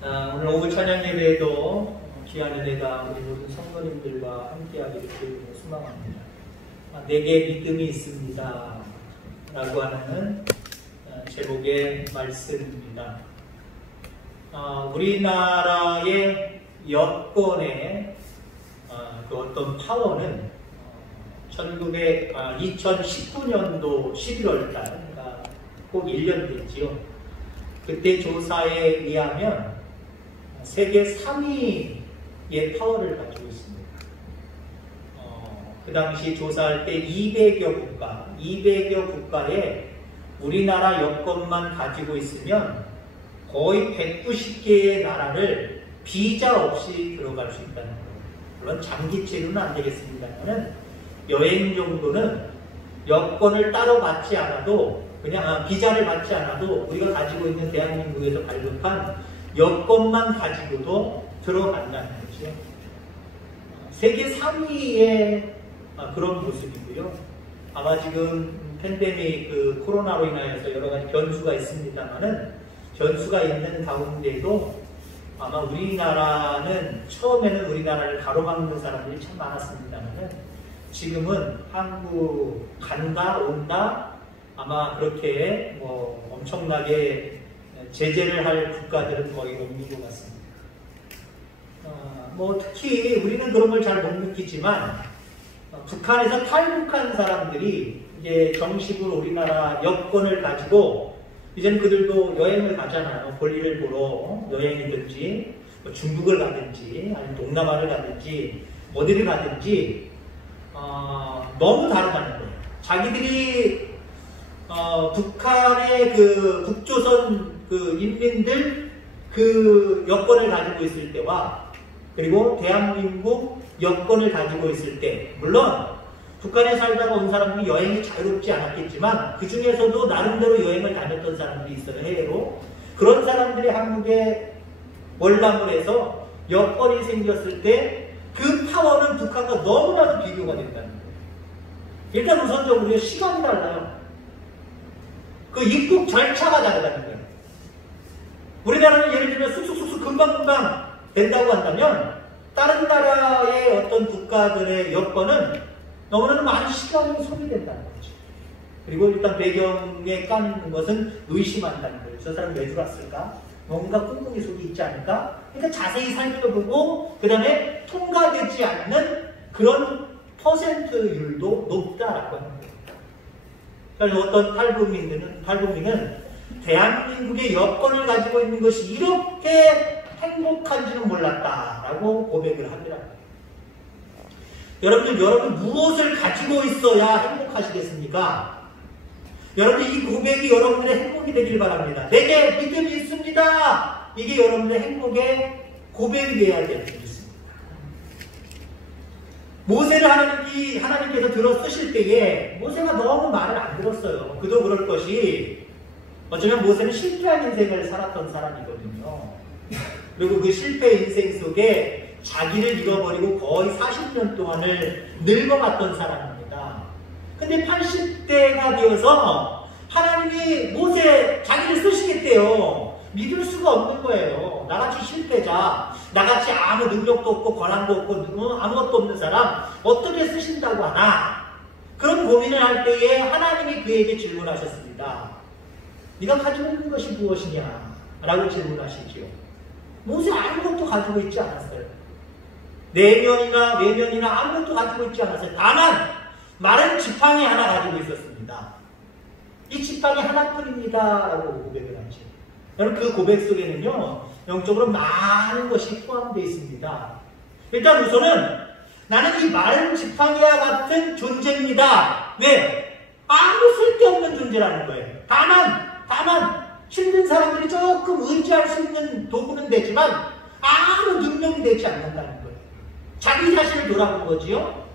오늘 오후 찬양 예배에도 귀한 은혜가 우리 모든 성도님들과 함께하기를 주님으로 소망합니다. 내게 믿음이 있습니다 라고 하는 제목의 말씀입니다. 우리나라의 여권의 그 어떤 파워는 2019년도 11월달, 그러니까 꼭 1년 됐지요. 그때 조사에 의하면 세계 3위의 파워를 가지고 있습니다. 그 당시 조사할 때 200여 국가에 우리나라 여권만 가지고 있으면 거의 190개의 나라를 비자 없이 들어갈 수 있다는 거예요. 물론 장기 체류는 안 되겠습니다만 여행 정도는 여권을 따로 받지 않아도 그냥 비자를 받지 않아도 우리가 가지고 있는 대한민국에서 발급한 여권만 가지고도 들어간다는 거죠. 세계 3위의 그런 모습이고요. 아마 지금 팬데믹 코로나로 인하여서 여러 가지 변수가 있습니다만은 변수가 있는 가운데도 아마 우리나라는 처음에는 우리나라를 가로막는 사람들이 참 많았습니다만은 지금은 한국 간다 온다 아마 그렇게 엄청나게 제재를 할 국가들은 거의 없는 것 같습니다. 특히 우리는 그런 걸 잘 못 느끼지만 북한에서 탈북한 사람들이 이제 정식으로 우리나라 여권을 가지고 이제는 그들도 여행을 가잖아요. 볼일을 보러 여행이든지 중국을 가든지 아니면 동남아를 가든지 어디를 가든지 너무 다르다는 거예요. 자기들이 북한의 그 북조선 인민들 그 여권을 가지고 있을 때와 그리고 대한민국 여권을 가지고 있을 때, 물론 북한에 살다가 온 사람들이 여행이 자유롭지 않았겠지만 그 중에서도 나름대로 여행을 다녔던 사람들이 있어요. 해외로. 그런 사람들이 한국에 월남을 해서 여권이 생겼을 때 그 파워는 북한과 너무나도 비교가 된다는 거예요. 일단 우선적으로 시간이 달라요. 그 입국 절차가 다르다는 거예요. 우리나라는 예를 들면 쑥쑥쑥쑥 금방금방 된다고 한다면 다른 나라의 어떤 국가들의 여권은 너무나 많은 시간이 소비된다는 거죠. 그리고 일단 배경에 까는 것은 의심한다는 거예요. 저 사람 왜 들어왔을까? 뭔가 꿍꿍이 속이 있지 않을까? 그러니까 자세히 살펴보고 그 다음에 통과되지 않는 그런 퍼센트율도 높다라고 하는 거예요. 그래서 어떤 탈북민은 대한민국의 여권을 가지고 있는 것이 이렇게 행복한지는 몰랐다라고 고백을 하더라고요. 여러분 무엇을 가지고 있어야 행복하시겠습니까? 여러분 이 고백이 여러분들의 행복이 되길 바랍니다. 내게 믿음이 있습니다. 이게 여러분들의 행복의 고백이 되어야 될 수 있습니다. 모세를 하나님께서 들어 쓰실 때에 모세가 너무 말을 안 들었어요. 그도 그럴 것이 어쩌면 모세는 실패한 인생을 살았던 사람이거든요. 그리고 그 실패 인생 속에 자기를 잃어버리고 거의 40년 동안을 늙어갔던 사람입니다. 근데 80대가 되어서 하나님이 모세 자기를 쓰시겠대요. 믿을 수가 없는 거예요. 나같이 실패자, 나같이 아무 능력도 없고 권한도 없고 아무것도 없는 사람 어떻게 쓰신다고 하나? 그런 고민을 할 때에 하나님이 그에게 질문하셨습니다. 네가 가지고 있는 것이 무엇이냐? 라고 질문하시죠. 모세 아무것도 가지고 있지 않았어요. 내면이나 외면이나 아무것도 가지고 있지 않았어요. 다만 마른 지팡이 하나 가지고 있었습니다. 이 지팡이 하나뿐입니다. 라고 고백을 하죠. 여러분 그 고백 속에는요. 영적으로 많은 것이 포함되어 있습니다. 일단 우선은 나는 이 마른 지팡이와 같은 존재입니다. 왜? 아무 쓸데없는 존재라는 거예요. 다만 힘든 사람들이 조금 의지할 수 있는 도구는 되지만 아무 능력이 되지 않는다는 거예요. 자기 자신을 돌아본 거지요.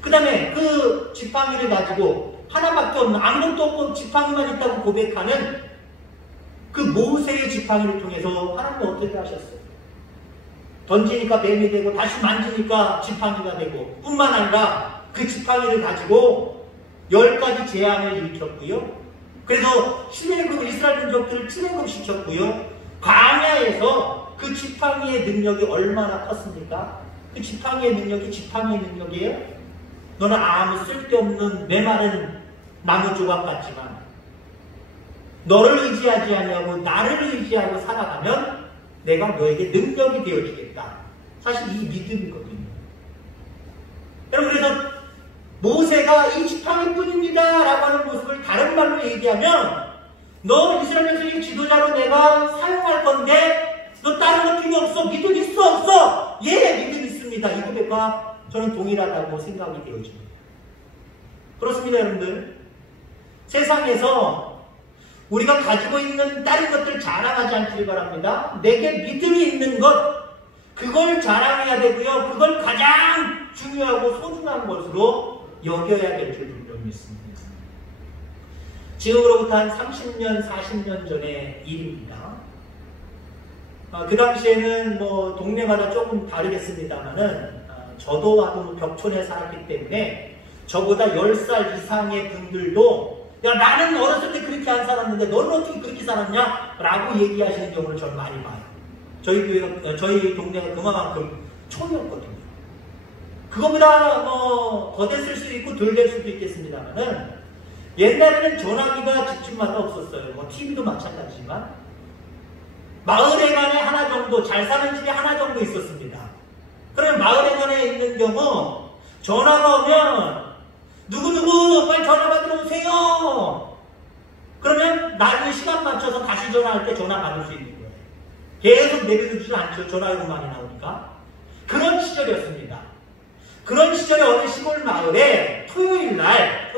그 다음에 그 지팡이를 가지고 하나밖에 없는 아무것도 없고 지팡이만 있다고 고백하는 그 모세의 지팡이를 통해서 하나님이 어떻게 하셨어요? 던지니까 뱀이 되고 다시 만지니까 지팡이가 되고 뿐만 아니라 그 지팡이를 가지고 10가지 재앙을 일으켰고요. 그래서 이스라엘 민족들을 출애굽시켰고요. 광야에서 그 지팡이의 능력이 얼마나 컸습니까? 그 지팡이의 능력이 지팡이의 능력이에요? 너는 아무 쓸데없는 메마른 나무 조각 같지만 너를 의지하지 아니하고 나를 의지하고 살아가면 내가 너에게 능력이 되어주겠다. 사실 이 믿음이거든요. 여러분, 그래서 모세가 이 지팡이뿐입니다 라고 하는 모습을 다른 말로 얘기하면 너 이스라엘 백성의 지도자로 내가 사용할 건데 너 다른 거 필요 없어. 믿음 있어 없어? 예, 믿음 있습니다. 이 고백과 저는 동일하다고 생각이 되어집니다. 그렇습니다, 여러분들. 세상에서 우리가 가지고 있는 다른 것들 자랑하지 않기를 바랍니다. 내게 믿음이 있는 것, 그걸 자랑해야 되고요. 그걸 가장 중요하고 소중한 것으로 여겨야 될 줄 분명히 믿습니다. 지금으로부터 한 30년, 40년 전의 일입니다. 그 당시에는 뭐 동네마다 조금 다르겠습니다만은 저도 하도 벽촌에 살았기 때문에 저보다 10살 이상의 분들도 야, 나는 어렸을 때 그렇게 안 살았는데 너는 어떻게 그렇게 살았냐? 라고 얘기하시는 경우를 저는 많이 봐요. 저희 동네가 그만큼 촌이었거든요. 그거보다 뭐 더 됐을 수도 있고 덜 될 수도 있겠습니다만은 옛날에는 전화기가 집집마다 없었어요. 뭐 TV도 마찬가지지만 마을회관에 하나 정도, 잘 사는 집에 하나 정도 있었습니다. 그러면 마을회관에 있는 경우 전화가 오면 누구누구 빨리 전화 받으러 오세요. 그러면 나중에 시간 맞춰서 다시 전화할 때 전화 받을 수 있는 거예요. 계속 내려두지 않죠. 전화요금 많이 나오니까. 그런 시절이었습니다. 그런 시절에 어느 시골 마을에 토요일 날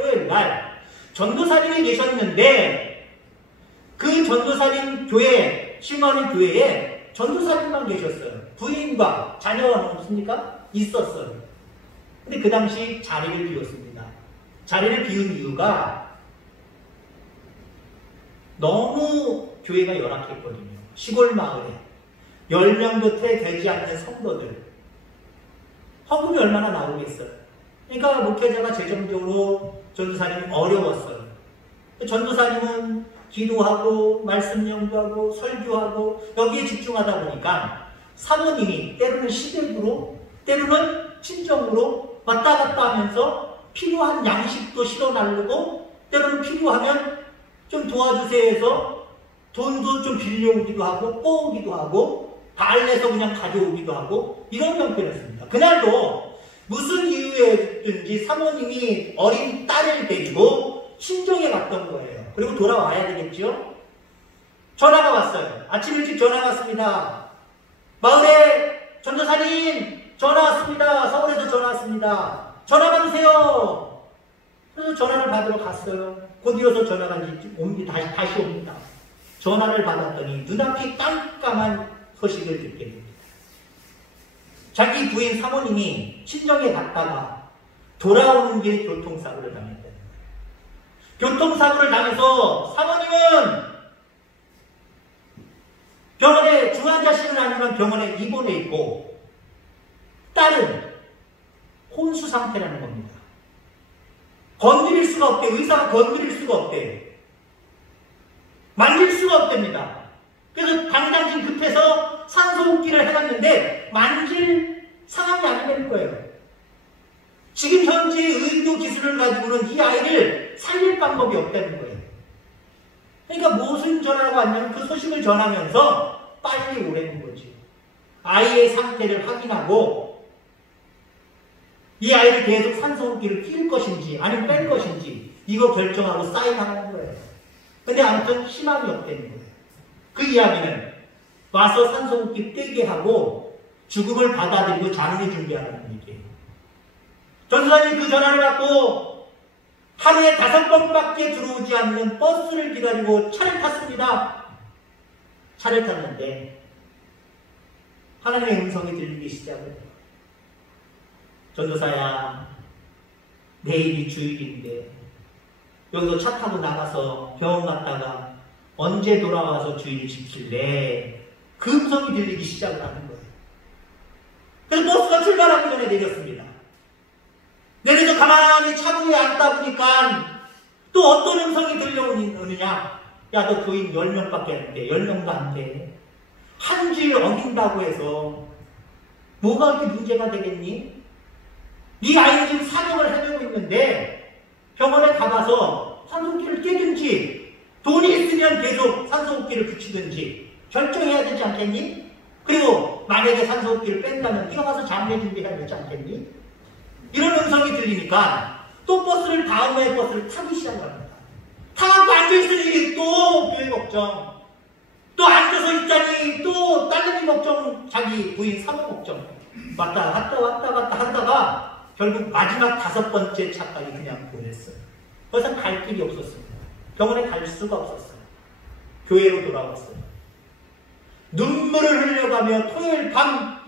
전도사님이 계셨는데 그 전도사님 교회, 신원의 교회에 전도사님만 계셨어요. 부인과 자녀가 없습니까? 있었어요. 근데 그 당시 자리를 비웠습니다. 자리를 비운 이유가 너무 교회가 열악했거든요. 시골 마을에 10명도 되지 않는 성도들, 헌금이 얼마나 나오겠어요. 그러니까 목회자가 재정적으로 전도사님이 어려웠어요. 전도사님은 기도하고 말씀 연구하고 설교하고 여기에 집중하다 보니까 사모님이 때로는 시댁으로 때로는 친정으로 왔다 갔다 하면서 필요한 양식도 실어 나르고 때로는 필요하면 좀 도와주세요 해서 돈도 좀 빌려오기도 하고 꼬우기도 하고 달래서 그냥 가져오기도 하고 이런 형편이었습니다. 그날도 무슨 이유에든지 사모님이 어린 딸을 데리고 친정에 갔던 거예요. 그리고 돌아와야 되겠죠? 전화가 왔어요. 아침 일찍 전화가 왔습니다. 마을에 전도사님 전화 왔습니다. 서울에서 전화 왔습니다. 전화 받으세요. 그래서 전화를 받으러 갔어요. 곧 이어서 전화가 다시 옵니다. 전화를 받았더니 눈앞이 깜깜한 소식을 듣게 됩니다. 자기 부인 사모님이 친정에 갔다가 돌아오는 길에 교통사고를 당했다는 거예요. 교통사고를 당해서 사모님은 병원에 중환자실은 아니지만 병원에 입원해 있고 딸은 혼수 상태라는 겁니다. 건드릴 수가 없대요. 의사가 건드릴 수가 없대요. 만질 수가 없답니다. 그래서 당장 지금 급해서 산소호흡기를 해놨는데 만질 상황이 안 되는 거예요. 지금 현재 의료 기술을 가지고는 이 아이를 살릴 방법이 없다는 거예요. 그러니까 무슨 전화가 왔냐면 그 소식을 전하면서 빨리 오라는 거지. 아이의 상태를 확인하고 이 아이를 계속 산소호흡기를 낄 것인지 아니면 뺄 것인지 이거 결정하고 사인하는 거예요. 근데 아무튼 희망이 없다는 거예요. 그 이야기는 와서 산소호흡기 떼게 하고 죽음을 받아들이고 장례 준비하라는 얘기예요. 전도사님 그 전화를 받고 하루에 5번밖에 들어오지 않는 버스를 기다리고 차를 탔습니다. 차를 탔는데 하나님의 음성이 들리기 시작해요. 전도사야, 내일이 주일인데 여기서 차 타고 나가서 병원 갔다가 언제 돌아와서 주일 지킬래? 그 음성이 들리기 시작을 하는 거예요. 그래서 버스가 출발하기 전에 내렸습니다. 내려서 가만히 차 위에 앉다 보니까 또 어떤 음성이 들려오느냐? 야, 너 교인 10명밖에 안 돼. 10명도 안 돼. 한 줄 어긴다고 해서 뭐가 그렇게 문제가 되겠니? 네 아이는 지금 사명을 해내고 있는데 병원에 가봐서 산소호흡기를 떼든지 돈이 있으면 계속 산소호흡기를 붙이든지 결정해야 되지 않겠니? 그리고 만약에 산소호흡기를 뺀다면 네가 가서 장례 준비해야 되지 않겠니? 이런 음성이 들리니까 또 다음에 버스를 타기 시작합니다. 타갖고 앉아있으니 또 교회 걱정, 또 앉아서 있자니 또 딸내미 걱정, 자기 부인 사모 걱정, 왔다 갔다 하다가 결국 마지막 5번째 차까지 그냥 보냈어요. 더 이상 갈 길이 없었습니다. 병원에 갈 수가 없었어요. 교회로 돌아왔어요. 눈물을 흘려가며 토요일 밤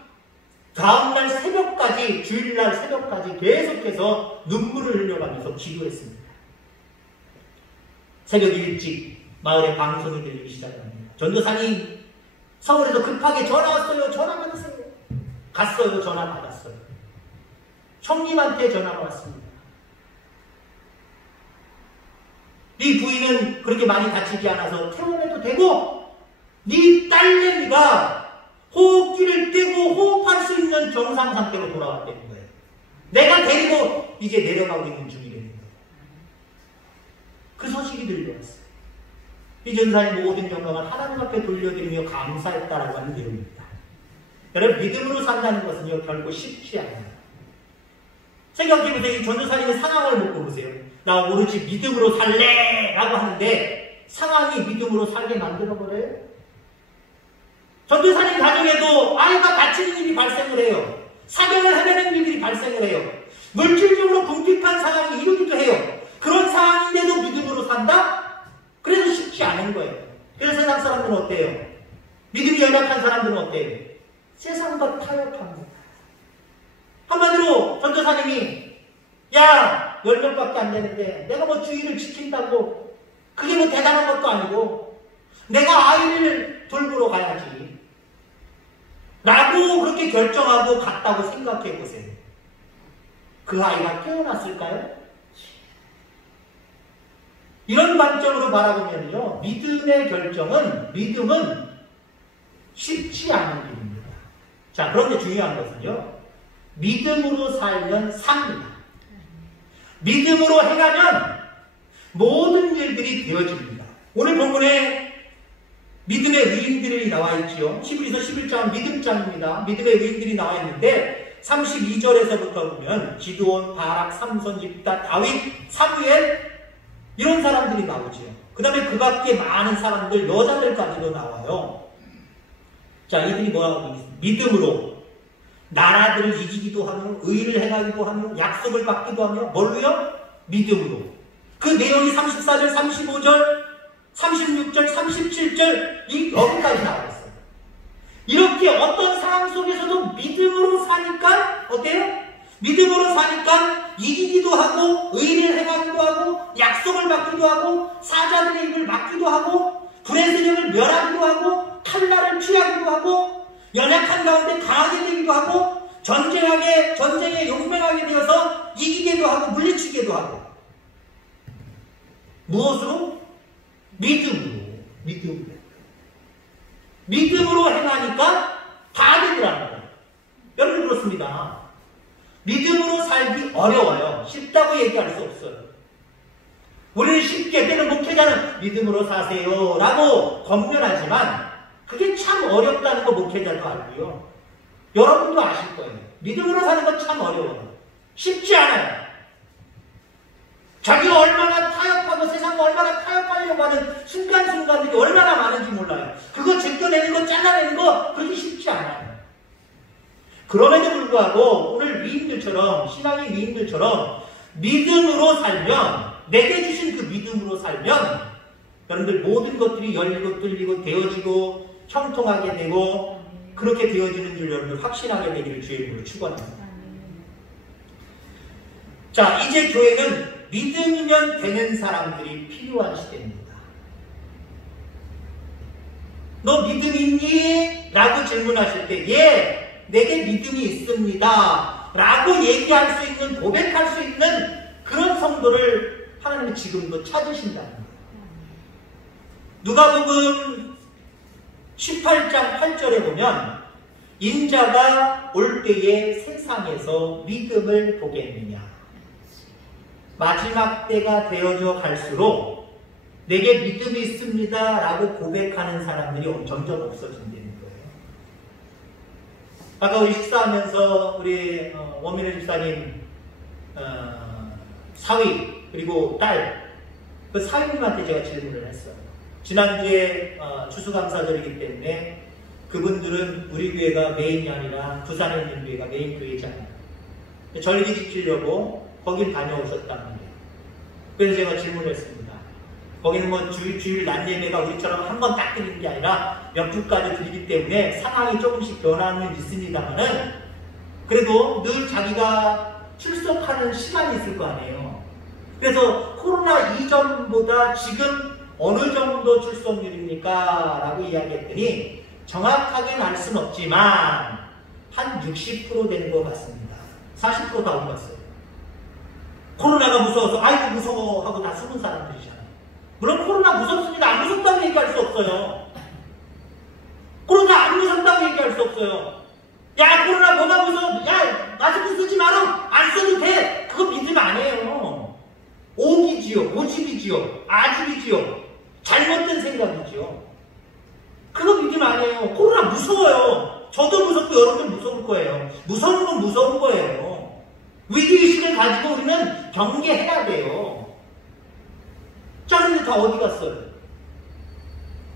다음날 새벽까지, 주일날 새벽까지 계속해서 눈물을 흘려가면서 기도했습니다. 새벽 일찍 마을에 방송이 들리기 시작합니다. 전도사님, 서울에서 급하게 전화 왔어요. 전화 받으세요. 갔어요. 전화 받았어요. 형님한테 전화가 왔습니다. 네 부인은 그렇게 많이 다치지 않아서 퇴원해도 되고 네 딸내미가 호흡기를 떼고 호흡할 수 있는 정상 상태로 돌아왔다는 거예요. 내가 데리고 이제 내려가고 있는 중이라는 거예요. 그 소식이 들려왔어요. 이 전사의 모든 영광을 하나님 앞에 돌려드리며 감사했다라고 하는 내용입니다. 여러분, 믿음으로 산다는 것은요, 결코 쉽지 않아요. 생각해보세요. 이 전도사님의 상황을 놓고 보세요. 나 오로지 믿음으로 살래! 라고 하는데 상황이 믿음으로 살게 만들어버려요. 전도사님 가정에도 아이가 다치는 일이 발생을 해요. 사경을 해내는 일들이 발생을 해요. 물질적으로 궁핍한 상황이 이루기도 해요. 그런 상황인데도 믿음으로 산다? 그래서 쉽지 않은 거예요. 그래서 세상 사람들은 어때요? 믿음이 연약한 사람들은 어때요? 세상과 타협합니다. 한마디로 전도사님이 야, 10명밖에 안 되는데 내가 뭐 주의를 지킨다고 그게 뭐 대단한 것도 아니고 내가 아이를 돌보러 가야지 라고 그렇게 결정하고 갔다고 생각해 보세요. 그 아이가 깨어났을까요? 이런 관점으로 바라보면요, 믿음은 쉽지 않은 일입니다. 자, 그런데 중요한 것은요, 믿음으로 살면 삽니다. 믿음으로 행하면 모든 일들이 되어집니다. 오늘 본문에 믿음의 의인들이 나와 있지요. 히브리서 11장 믿음장입니다. 믿음의 의인들이 나와 있는데 32절에서부터 보면 기드온, 바락, 삼손, 입다, 다윗, 사무엘 이런 사람들이 나오지요. 그 다음에 그 밖에 많은 사람들, 여자들까지도 나와요. 자, 이들이 뭐라고 있습니까? 믿음으로 나라들을 이기기도 하며 의를 행하기도 하며 약속을 받기도 하며 뭘로요? 믿음으로. 그 내용이 34절, 35절, 36절, 37절 여기까지 나와 있어요. 이렇게 어떤 상황 속에서도 믿음으로 사니까 어때요? 믿음으로 사니까 이기기도 하고 의를 행하기도 하고 약속을 받기도 하고 사자들의 입을 막기도 하고 불의 세력을 멸하기도 하고 칼날을 취하기도 하고 연약한 가운데 강하게 되기도 하고 전쟁에 용맹하게 되어서 이기게도 하고 물리치게도 하고 무엇으로? 믿음으로 행하니까 다 되더라는 거예요. 여러분 그렇습니다. 믿음으로 살기 어려워요. 쉽다고 얘기할 수 없어요. 우리는 쉽게 때는 목회자는 믿음으로 사세요 라고 권면하지만 그게 참 어렵다는 거 목회자도 알고요. 여러분도 아실 거예요. 믿음으로 사는 건 참 어려워요. 쉽지 않아요. 자기가 얼마나 타협하고 세상과 얼마나 타협하려고 하는 순간순간들이 얼마나 많은지 몰라요. 그거 제껴내는 거, 잘라내는 거 그렇게 쉽지 않아요. 그럼에도 불구하고 오늘 위인들처럼, 신앙의 위인들처럼 믿음으로 살면, 내게 주신 그 믿음으로 살면 여러분들 모든 것들이 열리고 뚫리고 되어지고 형통하게 되고 그렇게 되어지는 줄 여러분들 확신하게 되기를 주의 이름으로 축원합니다. 자, 이제 교회는 믿음이면 되는 사람들이 필요한 시대입니다. 너 믿음 있니? 라고 질문하실 때 예, 내게 믿음이 있습니다 라고 얘기할 수 있는, 고백할 수 있는 그런 성도를 하나님은 지금도 찾으신다는 거예요. 누가복음 18장 8절에 보면 인자가 올 때에 세상에서 믿음을 보겠느냐. 마지막 때가 되어져 갈수록 내게 믿음이 있습니다 라고 고백하는 사람들이 점점 없어진다는 거예요. 아까 우리 식사하면서 우리 원민우 집사님 사위 그리고 딸 그 사위님한테 제가 질문을 했어요. 지난주에 추수감사절이기 때문에 그분들은 우리 교회가 메인이 아니라 부산에 있는 교회가 메인 교회잖아요. 절기 지키려고 거길 다녀오셨단 말이에요. 그래서 제가 질문을 했습니다. 거기는 뭐 주일 낮 예배가 우리처럼 한 번 딱 드리는 게 아니라 몇 주까지 드리기 때문에 상황이 조금씩 변화는 있습니다만은 그래도 늘 자기가 출석하는 시간이 있을 거 아니에요. 그래서 코로나 이전보다 지금 어느 정도 출석률입니까? 라고 이야기했더니 정확하게는 알 수는 없지만 한 60% 되는 것 같습니다. 40% 다 올랐어요. 코로나가 무서워서 아이고 무서워 하고 다 숨은 사람들이잖아요. 물론 코로나 무섭습니다. 안 무섭다고 얘기할 수 없어요. 코로나 안 무섭다고 얘기할 수 없어요. 야 코로나 뭐가 무서워. 야 마스크 쓰지 마라. 안 써도 돼. 그거 믿음 아니에요. 오기지요. 고집이지요. 아집이지요. 잘못된 생각이지요. 그거 믿음 아니에요. 코로나 무서워요. 저도 무섭고 여러분도 무서울 거예요. 무서운 건 무서운 거예요. 위기의식을 가지고 우리는 경계해야 돼요. 자, 근데 다 어디 갔어요?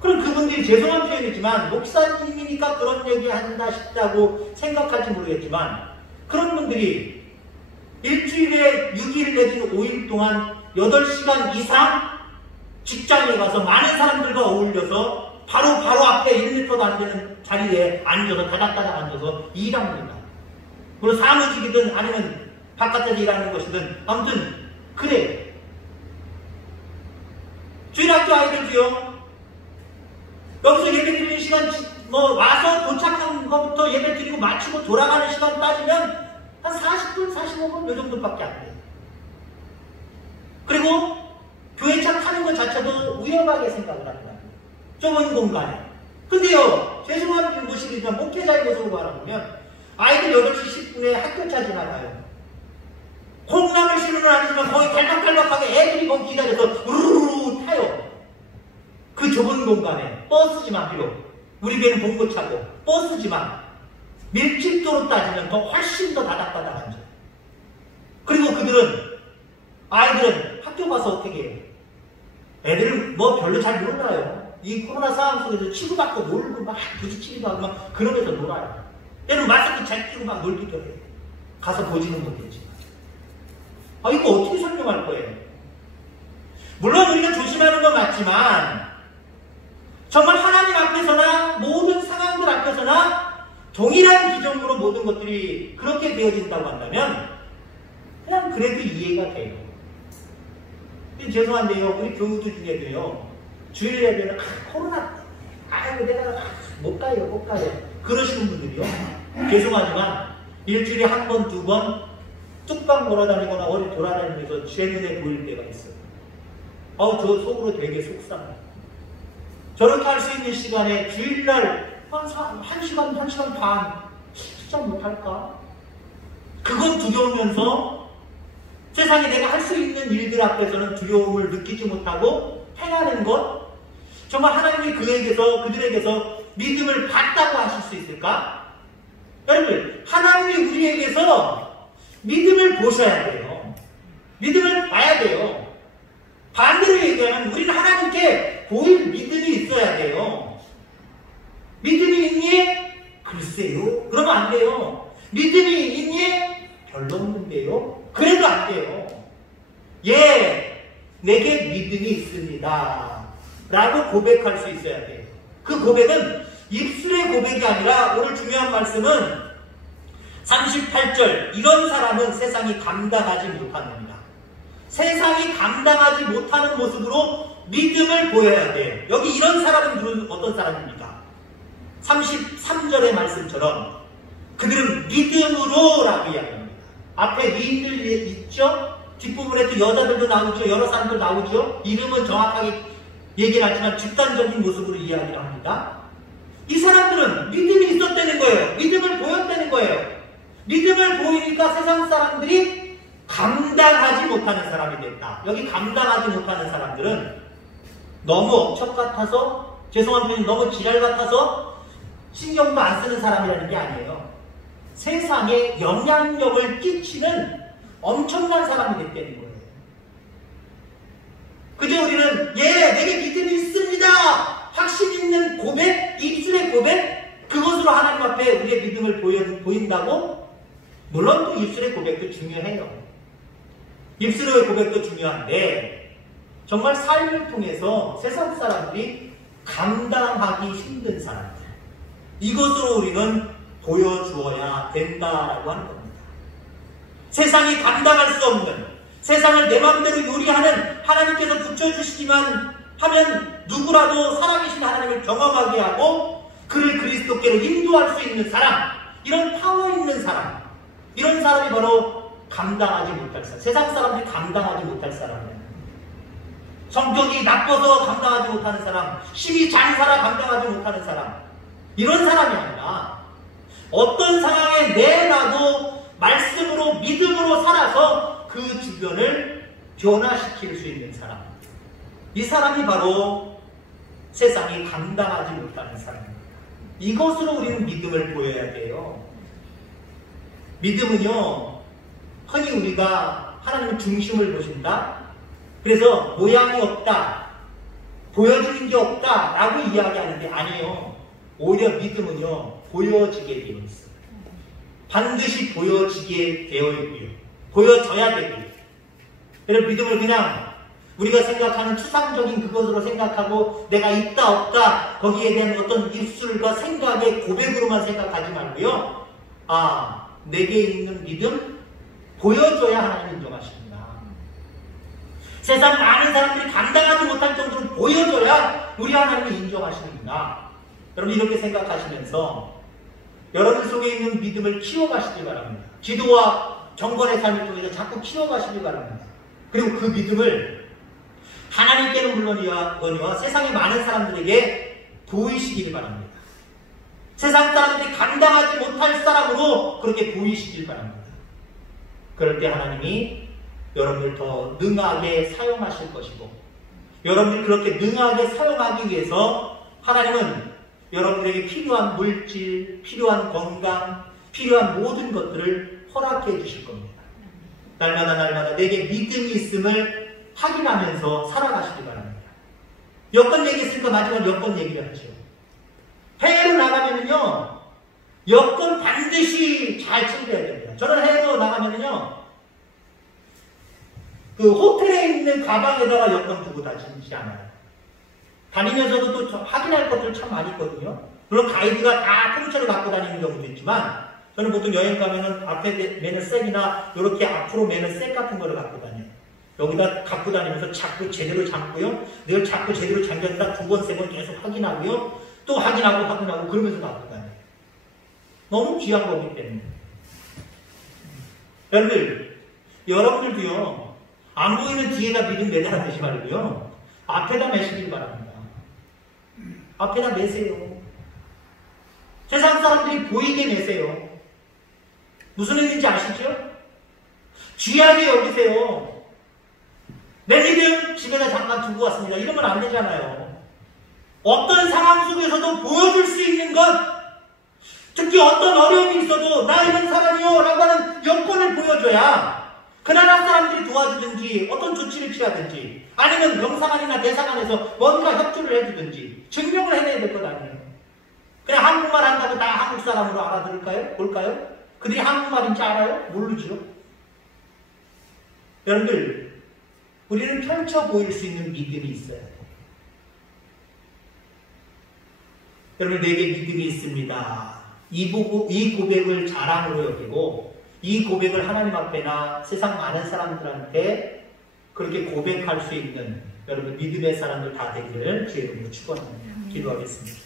그럼 그분들이 죄송한 표현이지만 목사님이니까 그런 얘기 한다 싶다고 생각할지 모르겠지만 그런 분들이 일주일에 6일 내지는 5일 동안 8시간 이상 직장에 가서 많은 사람들과 어울려서 바로 앞에 1m도 안 되는 자리에 앉아서 다닥다닥 앉아서 일합니다. 물론 사무직이든 아니면 바깥에서 일하는 것이든 아무튼 그래. 주일학교 아이들도요. 여기서 예배 드리는 시간 와서 도착한 것부터 예배 드리고 마치고 돌아가는 시간 따지면 한 40분, 45분 이 정도밖에 안 돼요. 그리고 교회차 타는 것 자체도 위험하게 생각을 합니다. 좁은 공간에. 근데요, 죄송한 모습이지만 목회자의 모습을 바라보면 아이들 8시 10분에 학교차 지나가요. 콩나물 실루는 아니지만 거의 갈박갈박하게 애들이 거기 기다려서 우르르 타요. 그 좁은 공간에 버스지만 비록 우리 배는 봉고차고 버스지만 밀집도로 따지면 더 훨씬 더 다닥다닥 앉아요. 그리고 아이들은 학교 가서 어떻게 해요? 애들은 뭐 별로 잘 놀아요. 이 코로나 상황 속에서 치고받고 놀고 막 부딪히기도 하고 막 그러면서 놀아요. 때는 마스크 잘 끼고 막 놀기도 해요. 가서 보지는 못했지만. 이거 어떻게 설명할 거예요? 물론 우리가 조심하는 건 맞지만 정말 하나님 앞에서나 모든 상황들 앞에서나 동일한 기준으로 모든 것들이 그렇게 되어진다고 한다면 그냥 그래도 이해가 돼요. 죄송한데요, 우리 교우들 중에도요, 주일 예배는 코로나 내가 못 가요 그러시는 분들이요, 죄송하지만 일주일에 한 번, 두 번 뚝방 돌아다니거나 어디 돌아다니면서 제 눈에 보일 때가 있어요. 저 속으로 되게 속상해요. 저렇게 할 수 있는 시간에 주일날 한 시간 반 진짜 못할까? 그건 두려우면서 세상에 내가 할 수 있는 일들 앞에서는 두려움을 느끼지 못하고 행하는 것, 정말 하나님이 그들에게서 믿음을 받다고 하실 수 있을까? 여러분, 하나님이 우리에게서 믿음을 보셔야 돼요. 믿음을 봐야 돼요. 반대로 얘기하면 우리는 하나님께 보일 믿음이 있어야 돼요. 믿음이 있니? 글쎄요. 그러면 안 돼요. 믿음이 있니? 별로 없는데요. 그래도 안 돼요. 내게 믿음이 있습니다 라고 고백할 수 있어야 돼요. 그 고백은 입술의 고백이 아니라 오늘 중요한 말씀은 38절, 이런 사람은 세상이 감당하지 못합니다. 세상이 감당하지 못하는 모습으로 믿음을 보여야 돼요. 여기 이런 사람은 어떤 사람입니까? 33절의 말씀처럼 그들은 믿음으로 라고 이야기합니다. 앞에 미인들 있죠? 뒷부분에 또 여자들도 나오죠? 여러 사람들 나오죠? 이름은 정확하게 얘기를 하지만 집단적인 모습으로 이야기를 합니다. 이 사람들은 믿음이 있었다는 거예요. 믿음을 보였다는 거예요. 믿음을 보이니까 세상 사람들이 감당하지 못하는 사람이 됐다. 여기 감당하지 못하는 사람들은 너무 억척 같아서, 죄송한 표현이 너무 지랄 같아서 신경도 안 쓰는 사람이라는 게 아니에요. 세상에 영향력을 끼치는 엄청난 사람이 됐다는 거예요. 그저 우리는 내게 믿음이 있습니다. 확신 있는 고백, 입술의 고백, 그것으로 하나님 앞에 우리의 믿음을 보인다고? 물론 또 입술의 고백도 중요해요. 입술의 고백도 중요한데 정말 삶을 통해서 세상 사람들이 감당하기 힘든 사람들, 이것으로 우리는 보여주어야 된다라고 하는 겁니다. 세상이 감당할 수 없는, 세상을 내 마음대로 요리하는 하나님께서 붙여주시기만 하면 누구라도 살아계신 하나님을 경험하게 하고 그를 그리스도께로 인도할 수 있는 사람, 이런 파워 있는 사람, 이런 사람이 바로 감당하지 못할 사람, 세상 사람들이 감당하지 못할 사람이에요. 성격이 나빠서 감당하지 못하는 사람, 힘이 장사라 감당하지 못하는 사람, 이런 사람이 아니라 어떤 상황에 내놔도 말씀으로 믿음으로 살아서 그 주변을 변화시킬 수 있는 사람, 이 사람이 바로 세상이 감당하지 못하는 사람입니다. 이것으로 우리는 믿음을 보여야 돼요. 믿음은요, 흔히 우리가 하나님의 중심을 보신다, 그래서 모양이 없다, 보여주는 게 없다 라고 이야기하는데 아니에요. 오히려 믿음은요, 보여지게 되어 있어요. 반드시 보여지게 되어 있고요, 보여져야 되고요. 그래서 믿음을 그냥 우리가 생각하는 추상적인 그것으로 생각하고 내가 있다 없다 거기에 대한 어떤 입술과 생각의 고백으로만 생각하지 말고요, 내게 있는 믿음 보여줘야 하나님 인정하십니다. 세상 많은 사람들이 감당하지 못할 정도로 보여줘야 우리 하나님이 인정하십니다. 여러분, 이렇게 생각하시면서 여러분 속에 있는 믿음을 키워가시기 바랍니다. 기도와 경건의 삶을 통해서 자꾸 키워가시기 바랍니다. 그리고 그 믿음을 하나님께는 물론이와 세상의 많은 사람들에게 보이시길 바랍니다. 세상 사람들이 감당하지 못할 사람으로 그렇게 보이시길 바랍니다. 그럴 때 하나님이 여러분을 더 능하게 사용하실 것이고, 여러분들이 그렇게 능하게 사용하기 위해서 하나님은 여러분들에게 필요한 물질, 필요한 건강, 필요한 모든 것들을 허락해 주실 겁니다. 날마다 내게 믿음이 있음을 확인하면서 살아가시기 바랍니다. 여권 얘기했으니까 마지막 여권 얘기를 하죠. 해외로 나가면은요, 여권 반드시 잘 챙겨야 됩니다. 저는 해외로 나가면은요, 그 호텔에 있는 가방에다가 여권 두고 다니지 않아요. 다니면서도 또 확인할 것들 참 많이 있거든요. 물론 가이드가 다 통째로 갖고 다니는 경우도 있지만, 저는 보통 여행 가면은 앞에 매는 셀이나 이렇게 앞으로 매는 셀 같은 거를 갖고 다녀요. 여기다 갖고 다니면서 자꾸 제대로 잠고요, 늘 자꾸 제대로 잠겼다 2번, 3번 계속 확인하고요, 또 확인하고 그러면서 갖고 다녀요. 너무 귀한 거기 때문에. 여러분들도요, 안 보이는 뒤에다 믿음 매달아 매지 말고요, 앞에다 매시길 바랍니다. 앞에다 매세요. 세상 사람들이 보이게 매세요. 무슨 의미인지 아시죠? 귀하게 여기세요. 내 믿음 집에다 잠깐 두고 왔습니다, 이러면 안 되잖아요. 어떤 상황 속에서도 보여줄 수 있는 것, 특히 어떤 어려움이 있어도 나 이런 사람이요 라고 하는 여건을 보여줘야 그 나라 사람들이 도와주든지 어떤 조치를 취하든지 아니면 영사관이나 대사관에서 뭔가 협조를 해주든지 증명을 해내야 될 것 아니에요. 그냥 한국말 한다고 다 한국 사람으로 알아들을까요? 볼까요? 그들이 한국말인지 알아요? 모르죠. 여러분들, 우리는 펼쳐 보일 수 있는 믿음이 있어야 돼요. 여러분, 내게 믿음이 있습니다. 이 고백을 자랑으로 여기고 이 고백을 하나님 앞에나 세상 많은 사람들한테 그렇게 고백할 수 있는 여러분 믿음의 사람들 다 되기를 주의 이름으로 축원합니다. 기도하겠습니다.